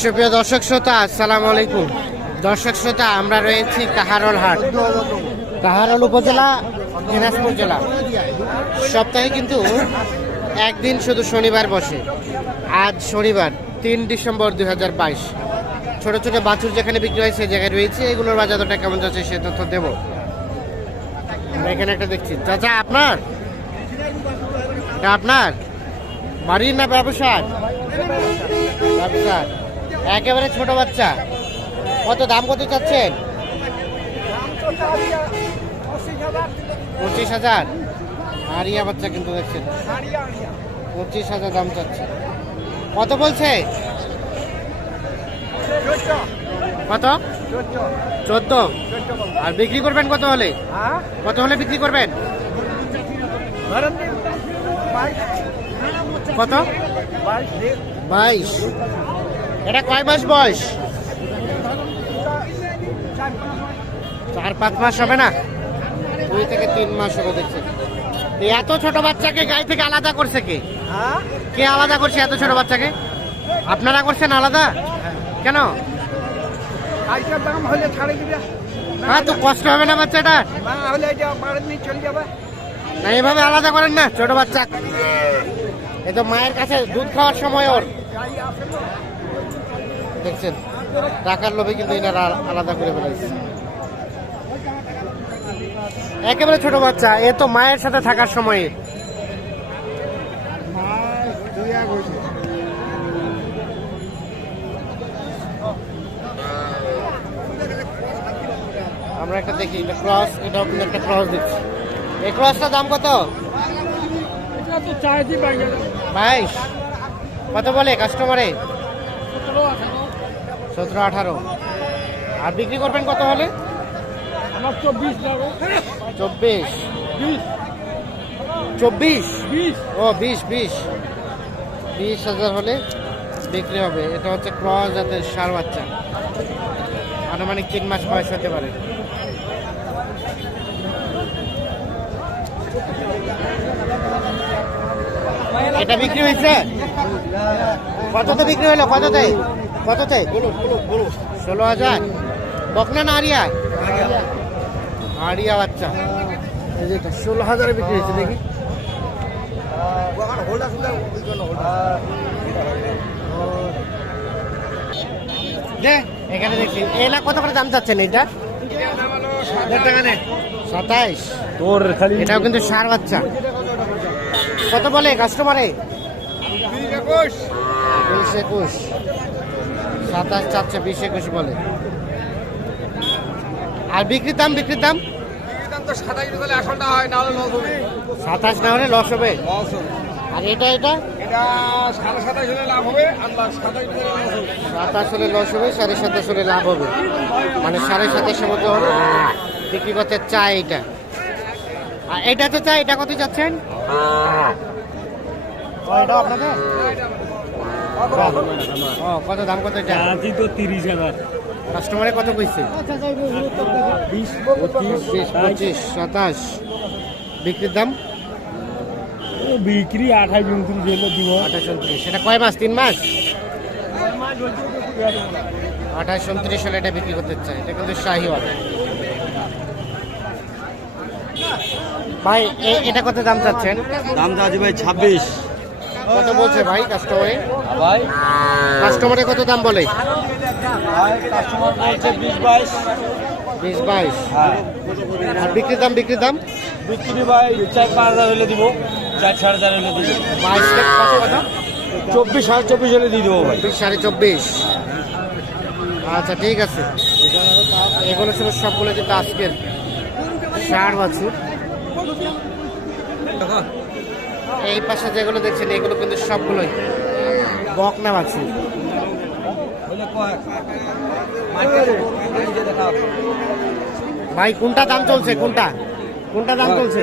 সুপ্রিয় দর্শক শ্রোতা, আসসালামু আলাইকুম। দর্শক শ্রোতা, আমরা রয়েছি কাহারল হাট। কাহারল উপজেলা, দিনাজপুর জেলা। সপ্তাহে কিন্তু একদিন শুধু শনিবার বসে। আজ শনিবার, তিন ডিসেম্বর দুই হাজার বাইশ। ছোটো ছোটো বাছুর যেখানে বিক্রি হয়, সেই জায়গায় রয়েছে। এগুলোর বাজার দরটা কেমন যাচ্ছে সে তথ্য দেবো। আমরা এখানে একটা দেখছি। চাচা, আপনার? আপনার? বাড়ির না ব্যবসার? ব্যবসার। একেবারে ছোট বাচ্চা। কত দাম কত চাচ্ছেন? পঁচিশ হাজার। আরিয়া বাচ্চা কিন্তু দেখছেন। পঁচিশ হাজার দাম চাচ্ছে। কত বলছে? কত? চোদ্দ। আর বিক্রি করবেন কত হলে? কত হলে বিক্রি করবেন? কত? বাইশ। এটা কয় মাস বয়স? চার পাঁচ মাস হবে না? দুই থেকে তিন মাস হবে দেখছে। এত ছোট বাচ্চাকে গাই থেকে আলাদা করছে কে? কে আলাদা করছে এত ছোট বাচ্চাকে? আপনারা করছেন আলাদা? কেন? আজকের দাম হলে ছাড়ে দিবে। হ্যাঁ তো কষ্ট হবে না বাচ্চাটা? না এভাবে আলাদা করেন না ছোট বাচ্চা। এ তো মায়ের কাছে দুধ খাওয়ার সময় ওর। দেখছেন? টাকার লোভে কিন্তু এনারা আলাদা করে ফেলাইছে একেবারে ছোট বাচ্চা, এ তো মায়ের সাথে থাকার সময়ে। আমরা একটা দেখি, এটা ক্রস কিন্তু একটা ক্রস দিচ্ছি এই ক্রসটার দাম কত এটা তো চাইছি বাইরে বাইশ। কত বলে কাস্টমারে? সতেরো আঠারো। আর বিক্রি করবেন কত হলে? আমার চব্বিশ চব্বিশ। বিশ। চব্বিশ? বিশ। ও বিশ বিশ। বিশ হাজার হলে বিক্রি হবে। এটা হচ্ছে ক্রস জাতের সার বাচ্চা। আনুমানিক তিন মাস বয়স হতে পারে। এটা বিক্রি হয়েছে? কততে বিক্রি হলো? কততে? কততে? ষোলো হাজার। বকনা না আরিয়া আরিয়া বাচ্চা। এই যে ষোলো হাজারে বিক্রি হয়েছে দেখি। এখানে দেখছি। এলা কত করে দাম চাচ্ছেন এটা সাতাইশ। তোর খালি এটাও কিন্তু সার বাচ্চা। কত বলে কাস্টমারে বিশ একুশ। সাতাশ চারশো বিশ একুশ বলে। আর বিক্রির দাম বিক্রির দাম? সাতাশ না হলে লস হবে। হবে? হবে। আর এটা এটা? সাতাশ হলে হবে লস হবে। হলে লস হবে সাড়ে সাতাশ হলে লাভ হবে। মানে সাড়ে সাতাশের মতো হলে বিক্রি করতে চায় এটা। এটা তো চাই এটা কত চাচ্ছেন? ও, আপনাদের কত দাম কত এটা? আজই তো তিরিশ হাজার। কাস্টমারে কত কইছে? পঁচিশ সাতাশ। বিক্রির দাম? বিক্রি আঠাশ উনত্রিশ হলে দিব। আঠাশ উনত্রিশ। সেটা কয় মাস তিন মাস? আঠাশ উনত্রিশ হলে এটা বিক্রি করতে চাই এটা কিন্তু শাহিওয়াল। ভাই এটা কত দাম চাচ্ছেন? দাম আছে ভাই ছাব্বিশ। কত বলছে ভাই কাস্টমারে ভাই। কাস্টমারে কত দাম বলে? ভাই কাস্টমার বলছে বিশ বাইশ। বিশ বাইশ। হ্যাঁ। আর বিক্রির দাম বিক্রির দাম? বিক্রি ভাই চার পাঁচ হাজার হলে দিব। চার সাড়ে চার হলে দিব। বাইশ চব্বিশ সাড়ে চব্বিশ হলে দিয়ে দেবো ভাই। সাড়ে চব্বিশ। আচ্ছা ঠিক আছে। এগুলো ছিল সবগুলো কিন্তু আজকের। ষাট বছর। এই পাশে যেগুলো দেখছেন এগুলো কিন্তু সবগুলোই বকনা বাছুর ভাই কোনটা দাম চলছে? কোনটা? কোনটা দাম চলছে?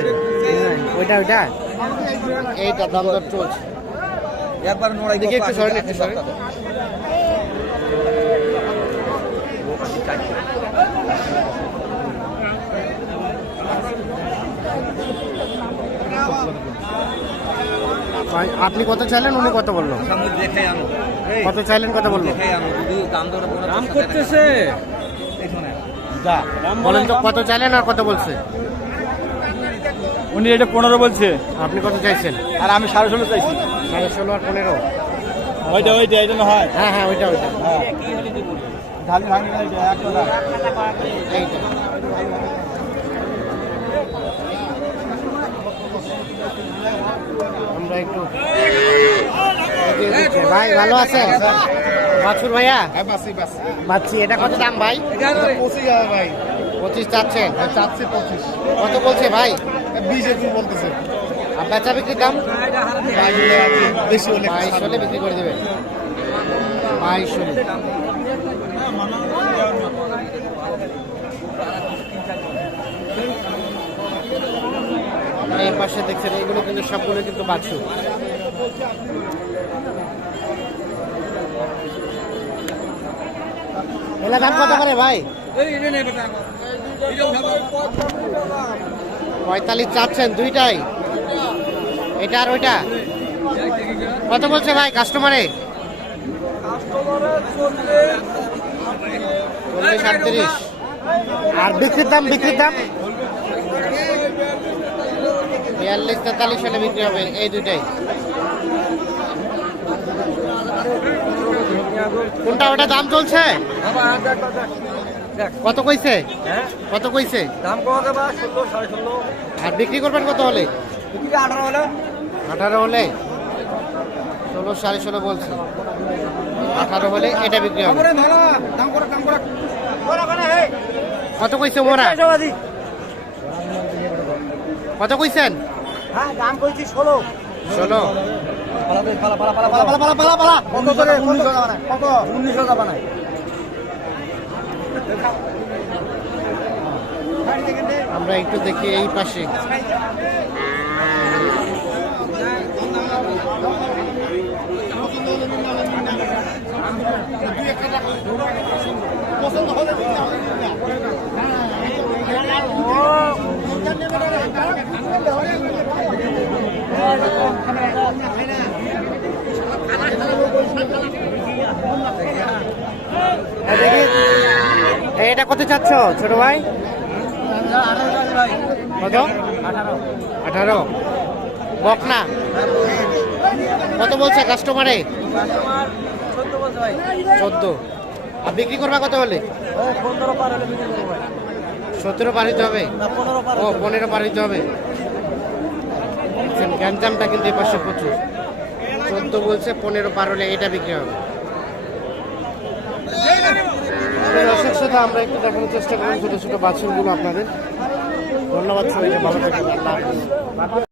ওইটা ওইটা? এইটা দাম দর চলছে। একবার নোড়াই দেখি একটু সরেন একটু সরেন। আপনি কত চাইলেন? উনি কত বলল? কত চাইলেন? কত বলল? দাম করতেছে। বলেন। তো কত চাইলেন আর কত বলছে? উনি এটা পনেরো বলছে। আপনি কত চাইছেন? আর আমি সাড়ে ষোলো চাইছি। সাড়ে ষোলো আর পনেরো। ওইটা ওইটা এটা না হয়। হ্যাঁ হ্যাঁ ওইটা ওইটা। ঢালি ভাঙি। এইটা আমরা একটু এগিয়ে দিচ্ছি। ভাই ভালো আছে? বাছুর ভাইয়া? হ্যাঁ বাচ্চি এটা কত দাম ভাই? পঁচিশ ভাই। পঁচিশ চাচ্ছেন? চাচ্ছে পঁচিশ। কত বলছে ভাই? বিশ একটু বলতেছে। আর বেচা বিক্রির দাম? হলে বেশি হলে বাইশ হলে বিক্রি করে দেবে বাইশ হলে। এই পাশে দেখছেন এগুলো কিন্তু সবগুলো কিন্তু বাছু এলা দাম কত করে ভাই? পঁয়তাল্লিশ চাচ্ছেন দুইটাই। এটা আর ওইটা? কত বলছে ভাই কাস্টমারে চল্লিশ আটত্রিশ। আর বিক্রির দাম বিক্রির দাম? বিয়াল্লিশ তেতাল্লিশ হলে বিক্রি হবে এই দুইটাই। কোনটা ওটা দাম চলছে? কত কইছে? কত কইছে? দাম আর বিক্রি করবেন কত হলে? আঠারো হলো। ষোলো সাড়ে ষোলো বলছে। আঠারো হলে এটা বিক্রি হবে। ভালো দাম করে দাম করে। কত কইছে মোরা কত কইছেন? হ্যাঁ দাম কইছি ষোলো। ষোলো। আমরা একটু দেখি এই পাশে। এই, এটা কত চাচ্ছ, ছোট ভাই? কত? আঠারো। বকনা? কত বলছে কাস্টমারে চোদ্দ। আর বিক্রি করবা কত হলে? সতেরো পার হইতে হবে? ও, পনেরো পার হইতে হবে। গ্যাঞ্জামটা কিন্তু এই পাশে প্রচুর। চোদ্দ বলছে, পনেরো পার হলে এটা বিক্রি হবে। শ্রোতা আমরা একটু দেখানোর চেষ্টা করব ছোটো ছোটো বাছুরগুলো আপনাদের ধন্যবাদ সবাইকে ভালো থাকবেন।